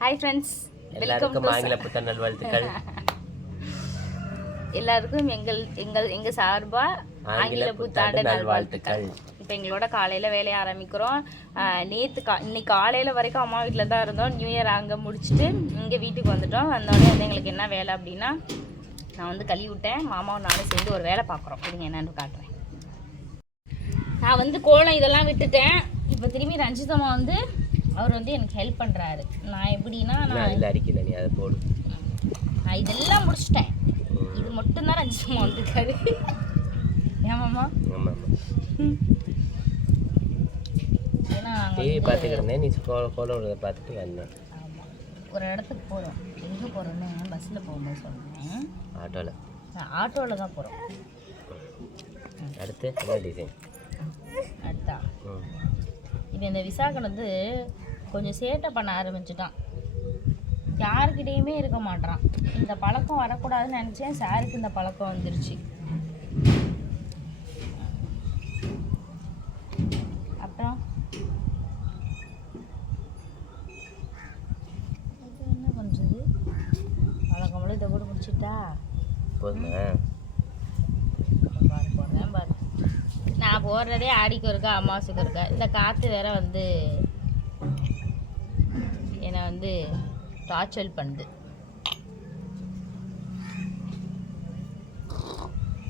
Hi friends, எல்லாருக்கும் ஆங்கில புத்தாண்டு நல்வாழ்த்துக்கள். எல்லாருக்கும் எங்கள் சார்பாக ஆங்கில புத்தாண்டு நல்வாழ்த்துக்கள். இப்போ எங்களோட காலையில் வேலையை ஆரம்பிக்கிறோம். இன்னைக்கு காலையில் வரைக்கும் அம்மா வீட்டில் தான் இருந்தோம். நியூ இயர் அங்கே முடிச்சுட்டு இங்கே வீட்டுக்கு வந்துட்டோம். வந்தோடனே வந்து எங்களுக்கு என்ன வேலை அப்படின்னா, நான் வந்து கழுவி விட்டேன். மாமாவும் நானும் சேர்ந்து ஒரு வேலை பார்க்குறோம். இதுங்க என்னென்னு காட்டுறேன். நான் வந்து கோலம் இதெல்லாம் விட்டுட்டேன். இப்போ திரும்பி ரஞ்சிதம்மா வந்து அவர் வந்து எனக்கு ஹெல்ப் பண்ணுறாரு. நான் எப்படின்னா, நான் இதெல்லாம் முடிச்சிட்டேன். இது மட்டும்தான் ரஞ்சிதம்மா வந்துருக்காரு. ஏமாம்மா? ஏன்னா ஒரு இடத்துக்கு போகிறோம். எங்கே போகிறோன்னு பஸ்ஸில் போகும்போது சொன்னேன். ஆட்டோவில் தான் போகிறோம். அடுத்தா இப்போ இந்த விசாகன் வந்து கொஞ்சம் சேட்டை பண்ண ஆரம்பிச்சுட்டான். யாருக்கிட்டேயுமே இருக்க மாட்டான். இந்த பழக்கம் வரக்கூடாதுன்னு நினச்சேன். சாருக்கு இந்த பழக்கம் வந்துருச்சு. அப்புறம் என்ன பண்ணுறது? வழக்கம்போல இதை கூட முடிச்சுட்டா போடுறேன் பாரு. நான் போடுறதே ஆடிக்கு இருக்கா அமாவாசைக்கு இருக்கா. இந்த காற்று வேற வந்து என்னை வந்து டார்ச்சர் பண்ணுது.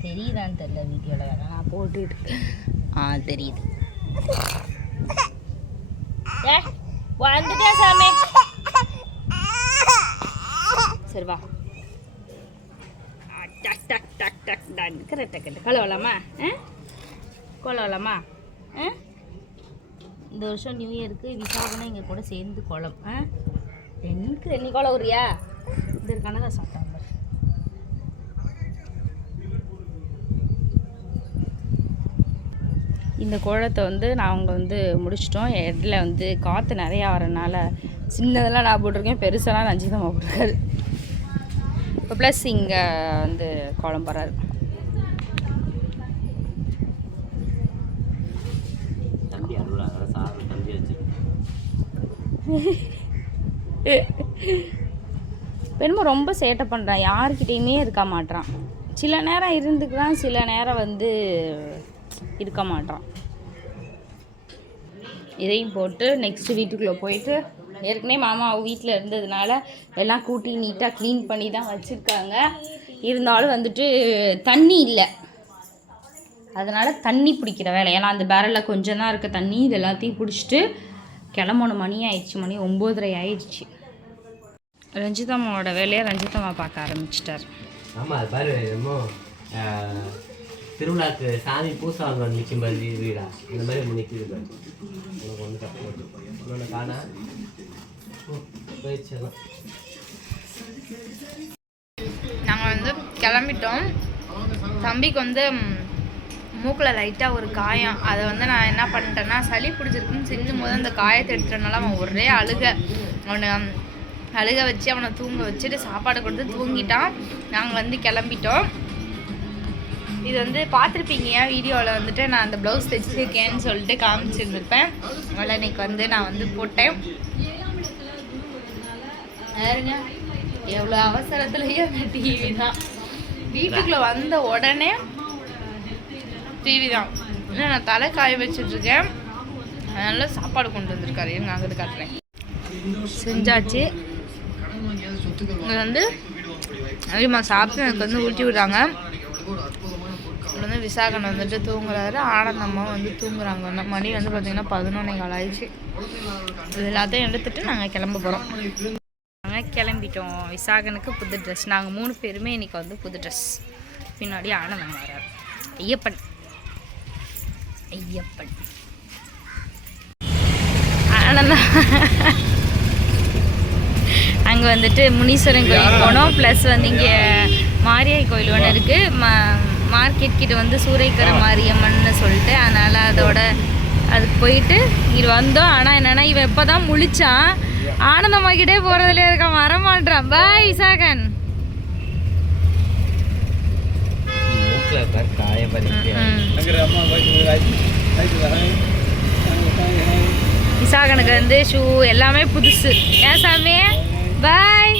தெரியுதான்னு தெரியல வீடியோவில் வேற. நான் போட்டுட்டு தெரியுது. வந்துட்டேன் சாமி. சரி வா. டக் டக் டக் டக் டன் கரெக்டாக கழுவலாமா? கோலம்லாமா? இந்த வருஷம் நியூ இயருக்கு விசாகனா எங்கள் கூட சேர்ந்து கோலம். எனக்கு ரெண்டு கோலம் வரியா? இது இருக்கானதான் சாப்பிட்டாங்க. இந்த கோலத்தை வந்து நாங்கள் வந்து முடிச்சிட்டோம். இடையில வந்து காற்று நிறையா வரனால சின்னதெல்லாம் நான் போட்டிருக்கேன், பெருசெல்லாம் ரஞ்சிதமாக போட்டிருக்காரு. இப்போ ப்ளஸ் இங்கே வந்து கோலம் போடுறாரு. பெருமை ரொம்ப சேட்டை பண்ணுறான். யாருக்கிட்டேயுமே இருக்க மாட்டான். சில நேரம் இருந்துக்கிறான், சில நேரம் வந்து இருக்க மாட்டான். இதையும் போட்டு நெக்ஸ்ட் வீட்டுக்குள்ளே போயிட்டு, ஏற்கனவே மாமா வீட்டில் இருந்ததுனால எல்லாம் கூட்டி நீட்டாக க்ளீன் பண்ணி தான் வச்சுருக்காங்க. இருந்தாலும் வந்துட்டு தண்ணி இல்லை. அதனால் தண்ணி பிடிக்கிற வேலை. ஏன்னா அந்த பேரலில் கொஞ்சம் தான் இருக்க தண்ணி. இது எல்லாத்தையும் பிடிச்சிட்டு கிளம்பணும். மணி ஆயிடுச்சு. மணி 9:30 ஆயிடுச்சு. ரஞ்சிதம்மாவோட வேலையை ரஞ்சிதம்மா பார்க்க ஆரம்பிச்சிட்டார். ஆமாம், அது பாரு திருவிழாக்கு சாமி பூசை வாங்க நிற்கும் போது வீடா இந்த மாதிரி நிற்கிது. உனக்கு ஒன்று கஷ்டம் இன்னொன்று காணா போயிடுச்சு. நாங்கள் வந்து கிளம்பிட்டோம். தம்பிக்கு வந்து மூக்கில் லைட்டாக ஒரு காயம். அதை வந்து நான் என்ன பண்ணிட்டேன்னா, சளி பிடிச்சிருக்குன்னு சின்னும் போது அந்த காயத்தை எடுத்துட்டனால அவன் ஒரே அவனை அழுக வச்சு அவனை தூங்க வச்சுட்டு சாப்பாடு கொடுத்து தூங்கிட்டான். நாங்கள் வந்து கிளம்பிட்டோம். இது வந்து பார்த்துருப்பீங்க வீடியோவில் வந்துட்டு நான் அந்த ப்ளவுஸ் தைச்சிருக்கேன்னு சொல்லிட்டு காமிச்சிருந்துருப்பேன். அதில் இன்னைக்கு வந்து நான் வந்து போட்டேன். யாருங்க எவ்வளோ அவசரத்துலேயே அந்த டிவி தான். வீட்டுக்குள்ளே வந்த உடனே டிவி தான். இல்லை, நான் தலை காய வச்சிட்ருக்கேன். அதனால சாப்பாடு கொண்டு வந்திருக்காரு. எங்கள் அங்கிட்டு காட்டுறேன். செஞ்சாச்சு. இது வந்து அதிகமாக சாப்பிட்டு எனக்கு வந்து ஊட்டி விடுறாங்க. இது வந்து விசாகன் வந்துட்டு தூங்குறாரு. ஆனந்தம்மா வந்து தூங்குறாங்க. மணி வந்து பார்த்திங்கன்னா 11:15 ஆயிடுச்சு. இது எல்லாத்தையும் எடுத்துகிட்டு நாங்கள் கிளம்ப போகிறோம். நாங்கள் கிளம்பிட்டோம். விசாகனுக்கு புது ட்ரெஸ். நாங்கள் 3 பேருமே இன்றைக்கி வந்து புது ட்ரெஸ். பின்னாடி ஆனந்தம் வராரு. ஐயப்பன் ஆனந்தம். அங்கே வந்துட்டு முனீஸ்வரன் கோயில் போனோம். ப்ளஸ் வந்து இங்கே மாரியாய் கோயில் ஒன்று இருக்குது. மார்க்கெட் கிட்ட வந்து சூறைக்கரை மாரியம்மன்னு சொல்லிட்டு, அதனால் அதுக்கு போயிட்டு இங்கே வந்தோம். ஆனால் என்னென்னா, இவன் இப்போ தான் முழிச்சான். ஆனந்தம்மாக்கிட்டே போகிறதுலே இருக்கான், வரமாட்டான். பாய் விசாகன். விசாகனுக்கு வந்து ஷூ எல்லாமே புதுசு. ஏன் சாமி பாய்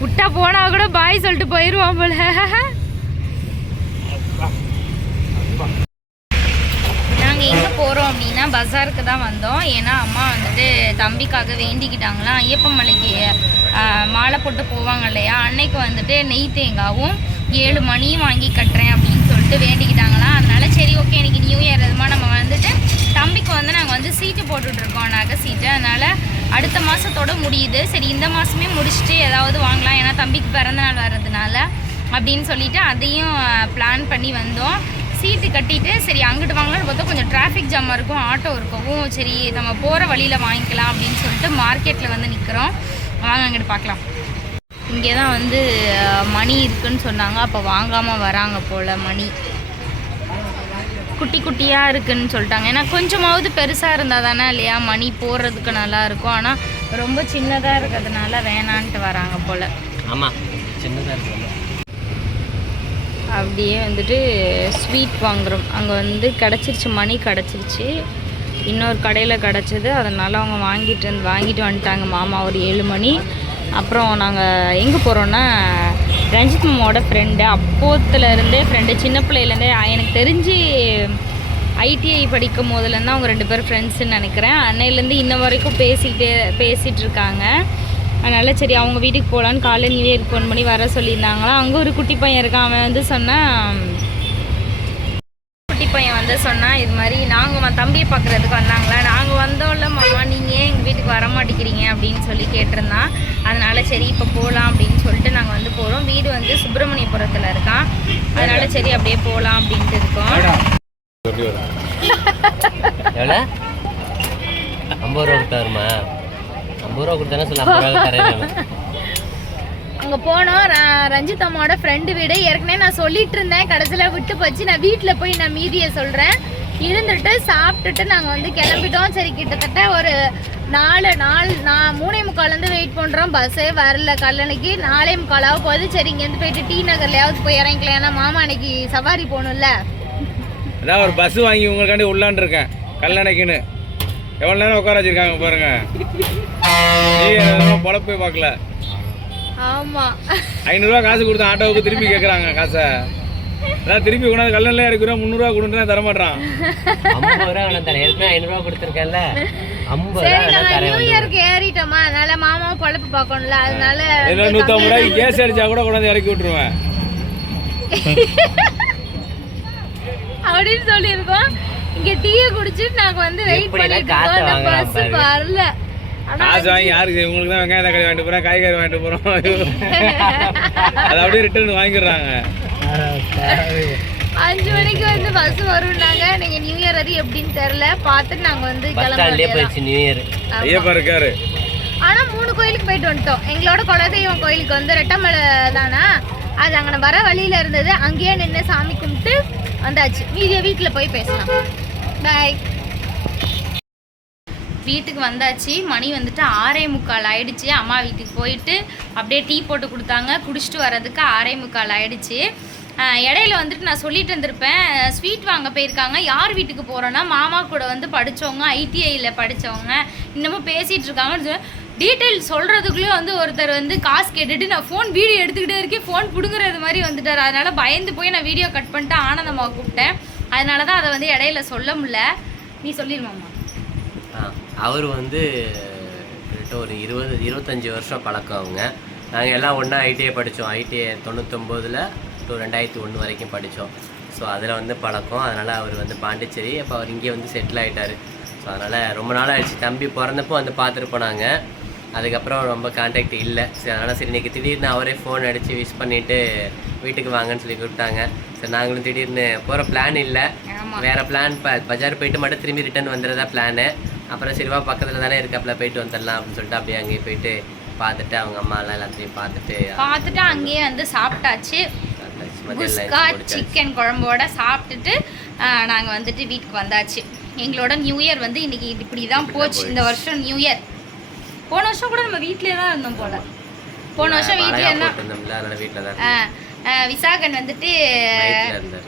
விட்டா போனா கூட பாய் சொல்லிட்டு போயிடுவான் போல. நாங்கள் எங்கே போகிறோம் அப்படின்னா பஜாருக்கு தான் வந்தோம். ஏன்னா அம்மா வந்துட்டு தம்பிக்காக வேண்டிக்கிட்டாங்களாம். ஐயப்ப மலைக்கு மாலை போட்டு போவாங்க இல்லையா, அன்னைக்கு வந்துட்டு நெய் தேங்காவும் 7 மணியும் வாங்கி கட்டுறேன் அப்படின்னு சொல்லிட்டு வேண்டிக்கிட்டாங்களாம். அதனால சரி ஓகே இன்னைக்கு நியூ இயர் அதுமா நம்ம வந்துட்டு தம்பிக்கு வந்து நாங்கள் வந்து சீட்டு போட்டுட்ருக்கோம், நகை சீட்டு. அதனால் அடுத்த மாதத்தோடு முடியுது. சரி இந்த மாதமே முடிச்சுட்டு ஏதாவது வாங்கலாம், ஏன்னா தம்பிக்கு பிறந்தநாள் வர்றதுனால அப்படின்னு சொல்லிட்டு அதையும் பிளான் பண்ணி வந்தோம். சீட்டு கட்டிட்டு சரி அங்கிட்டு வாங்கலாம்னு பார்த்தா கொஞ்சம் டிராஃபிக் ஜாமாக இருக்கும், ஆட்டோ இருக்கவும் சரி நம்ம போகிற வழியில் வாங்கிக்கலாம் அப்படின்னு சொல்லிட்டு மார்க்கெட்டில் வந்து நிற்கிறோம். வாங்க அங்கிட்டு பார்க்கலாம். இங்கே தான் வந்து மணி இருக்குன்னு சொன்னாங்க, அப்போ வாங்காமல் வராங்க போல். மணி குட்டி குட்டியாக இருக்குதுன்னு சொல்லிட்டாங்க. ஏன்னா கொஞ்சமாவது பெருசாக இருந்தால் தானே இல்லையா மணி போடுறதுக்கு நல்லாயிருக்கும். ஆனால் ரொம்ப சின்னதாக இருக்கிறதுனால வேணான்ட்டு வராங்க போல். ஆமாம் சின்னதாக இருக்கு. அப்படியே வந்துட்டு ஸ்வீட் வாங்குகிறோம். அங்கே வந்து கிடச்சிருச்சு, மணி கிடச்சிருச்சு, இன்னொரு கடையில் கிடச்சிது. அதனால் அவங்க வாங்கிட்டு வந்துட்டாங்க மாமா ஒரு 7 மணி. அப்புறம் நாங்கள் எங்கே போகிறோன்னா ரஞ்சித் மாமாவோட ஃப்ரெண்டு, அப்போத்துலேருந்தே ஃப்ரெண்டு, சின்ன பிள்ளையிலேருந்தே எனக்கு தெரிஞ்சு ஐடிஐ படிக்கும் போதுலேருந்து அவங்க 2 பேரும் ஃப்ரெண்ட்ஸுன்னு நினைக்கிறேன். அன்னையிலேருந்து இன்ன வரைக்கும் பேசிகிட்டு இருக்காங்க. அதனால் சரி அவங்க வீட்டுக்கு போகலான்னு காலையில் நியூ இயருக்கு ஃபோன் பண்ணி வர சொல்லியிருந்தாங்களாம். அங்கே ஒரு குட்டி பையன் இருக்கான். அவன் வந்து குட்டி பையன் வந்து சொன்னான் இது மாதிரி நாங்கள் தம்பியை பார்க்குறதுக்கு வந்தாங்களா, நாங்கள் வந்தோம்ல மாமா நீங்கள் ஏன் எங்கள் வீட்டுக்கு வர மாட்டேங்கிறீங்க அப்படின்னு சொல்லி கேட்டிருந்தான். அதனால் சரி இப்போ போகலாம் அப்படின்னு சொல்லிட்டு நாங்கள் வந்து போகிறோம். வீடு வந்து சுப்பிரமணியபுரத்தில் இருக்கான். அதனால் சரி அப்படியே போகலாம் அப்படின்ட்டு இருக்கோம். எவ்வளோ 50 ரூபா கொடுத்தாருமா? 50 ரூபா கொடுத்தானே சொல்ல 50 ரூபா தரேன். அங்கே போனோம். ரஞ்சித் அம்மாவோட ஃப்ரெண்டு வீடு. ஏற்கனவே நான் சொல்லிட்டு இருந்தேன், கடைசியில் விட்டு போச்சு. நான் வீட்டில் போய் நான் மீதியை சொல்கிறேன். இருந்துட்டு சாப்பிட்டுட்டு நாங்கள் வந்து கிளம்பிட்டோம். சரி கிட்டத்தட்ட ஒரு 3:45 வெயிட் பண்ணுறோம். பஸ்ஸே வரல. கல்லணைக்கு 4:45 போகுது. சரி இங்கேருந்து போயிட்டு டி நகர்லையாவது போய் இறங்கிக்கலாம், ஏன்னா மாமா அன்னைக்கு சவாரி போகணும்ல. அதான் ஒரு பஸ் வாங்கி உங்களுக்காண்டி உள்ளான் இருக்கேன் கல்லணைக்குன்னு. எவ்வளோ நேரம் உட்கார வச்சிருக்காங்க பாருங்க. நீங்க பொழப்பே பார்க்கல. ஆமாம் 500 ரூபா காசு கொடுத்தேன் ஆட்டோவுக்கு, திருப்பி கேட்குறாங்க காசை. அதான் திருப்பி கொண்டாந்து கல்லணையில எடுக்கிறோம் 300 ரூபா கொடுத்துனா தர மாட்டான். 50 ரூபா வேணா தரேன். ஏற்கனவே 500 ரூபா கொடுத்துருக்கேன்ல, 50 ரூபா வேணா தரேன். நியூ இயருக்கு ஏறிட்டோமா, அதனால மாமாவும் பொழப்பு பார்க்கணும்ல, அதனால 150 ரூபாய்க்கு கேஸ் அடிச்சா கூட கொண்டாந்து இறக்கி விட்டுருவேன் அப்படின்னு சொல்லியிருக்கோம். இங்க டீயை குடிச்சிட்டு நாங்க வந்து வெயிட் பண்ணிட்டு இருக்கோம். பஸ் வரல. காசு வாங்கி யாருக்கு? உங்களுக்கு தான் வெங்காயம் தக்காளி வாங்கிட்டு போறோம், காய்கறி வாங்கிட்டு போறோம். அதை அப்படியே ரிட்டர்ன் வாங்கிடுறாங்க. 5 மணிக்கு வந்து பஸ் வரும்னாங்க. நீங்க நியூ இயர் அது எப்படின்னு தெரியல, பார்த்துட்டு நாங்க வந்து கிளம்பி நியூ இயர் ஐயப்பா இருக்காரு. ஆனா 3 கோயிலுக்கு போயிட்டு வந்துட்டோம். எங்களோட குலதெய்வம் கோயிலுக்கு வந்து ரெட்டமலை தானா, அது அங்கே வர வழியில இருந்தது. அங்கேயே நின்று சாமி கும்பிட்டு வந்தாச்சு. மீதியை வீட்டில் போய் பேசலாம். பாய். வீட்டுக்கு வந்தாச்சு. மணி வந்துட்டு 6:45 ஆயிடுச்சு. அம்மா வீட்டுக்கு போயிட்டு அப்படியே டீ போட்டு கொடுத்தாங்க. குடிச்சிட்டு வர்றதுக்கு 6:45 ஆயிடுச்சு. இடையில வந்துட்டு நான் சொல்லிட்டு இருந்திருப்பேன், ஸ்வீட் வாங்க போயிருக்காங்க. யார் வீட்டுக்கு போகிறோன்னா மாமா கூட வந்து படித்தவங்க, ஐடிஐயில் படித்தவங்க, இன்னமும் பேசிகிட்டு இருக்காங்கன்னு டீட்டெயில் சொல்கிறதுக்குள்ளே வந்து ஒருத்தர் வந்து காசு கேட்டுட்டு நான் வீடியோ எடுத்துக்கிட்டே இருக்கேன், ஃபோன் பிடுங்குறது மாதிரி வந்துட்டார். அதனால் பயந்து போய் நான் வீடியோ கட் பண்ணிட்டு ஆனந்தமாக கூப்பிட்டேன். அதனால தான் அதை வந்து இடையில சொல்ல முடியல. நீ சொல்லிடுமாம்மா. அவர் வந்து ஒரு 20-25 வருஷம் பழக்கம் அவங்க. நாங்கள் எல்லாம் ஒன்றா ஐடிஐ படித்தோம். ஐடிஐ 99 to 2001 வரைக்கும் படித்தோம். ஸோ அதில் வந்து பழக்கம். அதனால் அவர் வந்து பாண்டிச்சேரி, அப்போ அவர் இங்கே வந்து செட்டில் ஆகிட்டார். ஸோ அதனால் ரொம்ப நாள் ஆகிடுச்சு. தம்பி பிறந்தப்போ வந்து பார்த்துட்டு போனாங்க. அதுக்கப்புறம் ரொம்ப கான்டாக்ட் இல்லை. சரி அதனால் சரி இன்றைக்கி திடீர்னு அவரே ஃபோன் அடித்து விஷ் பண்ணிவிட்டு வீட்டுக்கு வாங்கன்னு சொல்லி கூப்பிட்டாங்க. சரி நாங்களும் திடீர்னு போகிற பிளான் இல்லை, வேறு பிளான். பஜார் போயிட்டு மட்டும் திரும்பி ரிட்டர்ன் வந்துடுறதா பிளானு. அப்புறம் சரிவா பக்கத்தில் தானே இருக்காப்புல, போயிட்டு வந்துடலாம் அப்படின்னு சொல்லிட்டு அப்படியே அங்கேயே போயிட்டு பார்த்துட்டு அவங்க அம்மாலாம் எல்லாத்தையும் பார்த்துட்டு அங்கேயே வந்து சாப்பிட்டாச்சு. குஸ்கா சிக்கன் குழம்போட சாப்பிட்டுட்டு நாங்கள் வந்துட்டு வீட்டுக்கு வந்தாச்சு. எங்களோட நியூ இயர் வந்து இன்னைக்கு இப்படி தான் போச்சு. இந்த வருஷம் நியூ இயர். போன வருஷம் கூட நம்ம வீட்டிலே தான் இருந்தோம் போல. போன வருஷம் வீட்டிலே இருந்தால் விசாகன் வந்துட்டு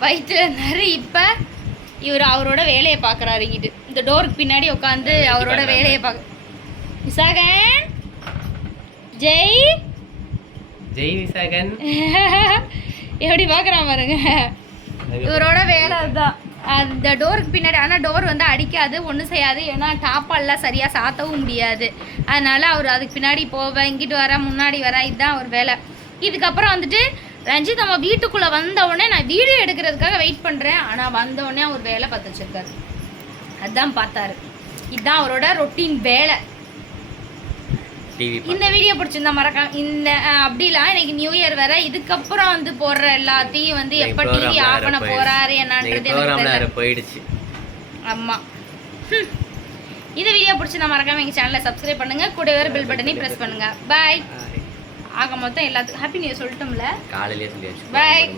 வயிற்றுல இருந்தார். இப்போ இவர் அவரோட வேலையை பார்க்குறாரு இங்கிட்டு இந்த டோருக்கு பின்னாடி உட்காந்து அவரோட வேலையை பார்க்க. விசாகன் ஜெய் ஜெய் விசாகன் எப்படி பார்க்குறான் பாருங்க. இவரோட வேலை அதுதான். அந்த டோருக்கு பின்னாடி ஆனால் டோர் வந்து அடிக்காது ஒன்றும் செய்யாது, ஏன்னா டாப்பால்லாம் சரியாக சாத்தவும் முடியாது. அதனால அவர் அதுக்கு பின்னாடி போவேன், இங்கிட்டு வர முன்னாடி வர, இதுதான் அவர் வேலை. இதுக்கப்புறம் வந்துட்டு ரஞ்சித் நம்ம வீட்டுக்குள்ளே வந்தவுடனே நான் வீடியோ எடுக்கிறதுக்காக வெயிட் பண்ணுறேன், ஆனால் வந்தவுடனே அவர் வேலை பார்த்து வச்சிருக்காரு. அதுதான் பார்த்தாரு. இதுதான் அவரோட ரொட்டீன் வேலை. இந்த வீடியோ பிடிச்சிருந்தா மறக்காம இந்த அப்படிலாம் இன்னைக்கு நியூ இயர் வேற, இதுக்கப்புறம் வந்து போடுற எல்லாத்தையும் வந்து எப்ப டிவி ஆஃப் பண்ண போறாரு என்னன்றது போயிடுச்சு. ஆமா. இந்த வீடியோ பிடிச்சிருந்தா மறக்காம எங்க சேனலை சப்ஸ்கிரைப் பண்ணுங்க, கூட வேற பெல் பட்டனையும் பிரஸ் பண்ணுங்க. பாய். ஆக மொத்தம் எல்லாத்துக்கும் ஹாப்பி நியூ இயர் சொல்லிட்டோம்ல, காலையிலேயே சொல்லியாச்சு. பாய்.